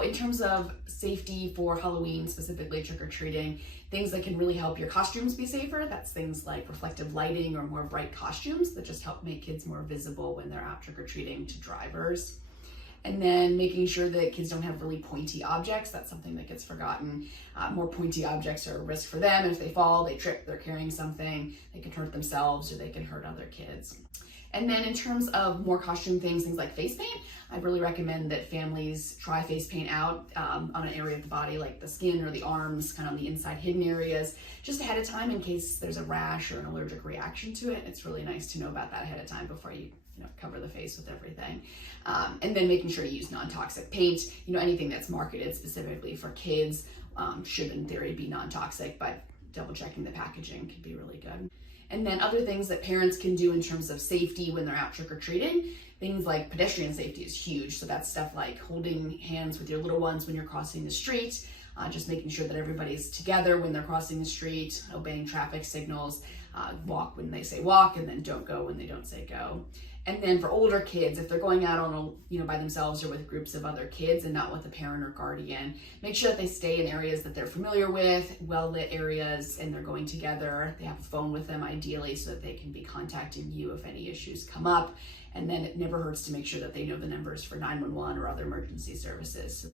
So in terms of safety for Halloween, specifically trick-or-treating, things that can really help your costumes be safer, that's things like reflective lighting or more bright costumes that just help make kids more visible when they're out trick-or-treating to drivers. And then making sure that kids don't have really pointy objects. That's something that gets forgotten. More pointy objects are a risk for them. If they fall, they trip, they're carrying something, they can hurt themselves or they can hurt other kids. And then in terms of more costume things like face paint, I really recommend that families try face paint out on an area of the body like the skin or the arms, kind of on the inside hidden areas, just ahead of time in case there's a rash or an allergic reaction to it. It's really nice to know about that ahead of time before you cover the face with everything. And then making sure to use non-toxic paint. Anything that's marketed specifically for kids should in theory be non-toxic, but double checking the packaging could be really good. And then other things that parents can do in terms of safety when they're out trick-or-treating, things like pedestrian safety is huge. So that's stuff like holding hands with your little ones when you're crossing the street, just making sure that everybody's together when they're crossing the street, obeying traffic signals, walk when they say walk, and then don't go when they don't say go. And then for older kids, if they're going out on by themselves or with groups of other kids and not with a parent or guardian, make sure that they stay in areas that they're familiar with, well-lit areas, and they're going together. They have a phone with them ideally so that they can be contacting you if any issues come up. And then it never hurts to make sure that they know the numbers for 911 or other emergency services.